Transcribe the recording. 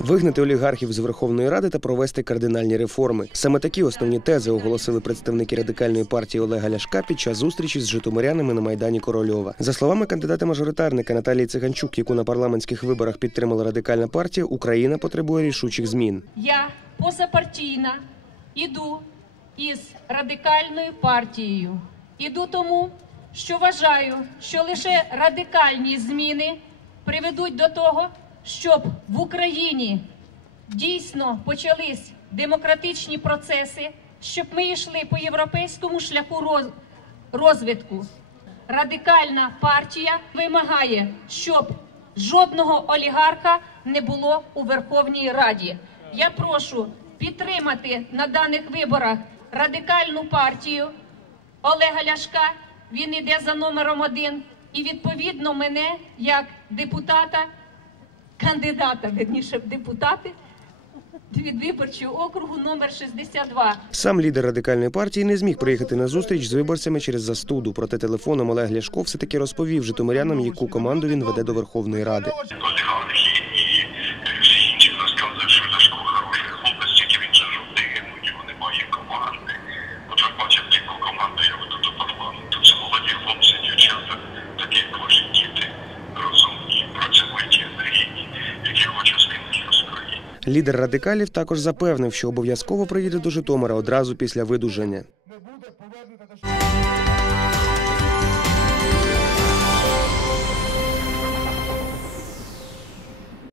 вигнати олігархів з Верховної Ради та провести кардинальні реформи. Саме такі основні тези оголосили представники радикальної партії Олега Ляшка під час зустрічі з житомирянами на майдані Корольова. За словами кандидата-мажоритарника Наталії Циганчук, яку на парламентських виборах підтримала радикальна партія, Україна потребує рішучих змін. Я позапартійна іду із радикальною партією. Іду тому, що вважаю, що лише радикальні зміни приведуть до того, щоб в Україні дійсно почались демократичні процеси, щоб ми йшли по європейському шляху розвитку. Радикальна партія вимагає, щоб жодного олігарха не було у Верховній Раді. Я прошу підтримати на даних виборах радикальну партію Олега Ляшка. Він іде за номером один. І відповідно мене як депутата, кандидата, верніше депутати від виборчого округу номер 62. Сам лідер радикальної партії не зміг приїхати на зустріч з виборцями через застуду. Проте телефоном Олег Ляшко все таки розповів житомирянам, яку команду він веде до Верховної Ради. Лідер радикалів також запевнив, що обов'язково приїде до Житомира одразу після видуження.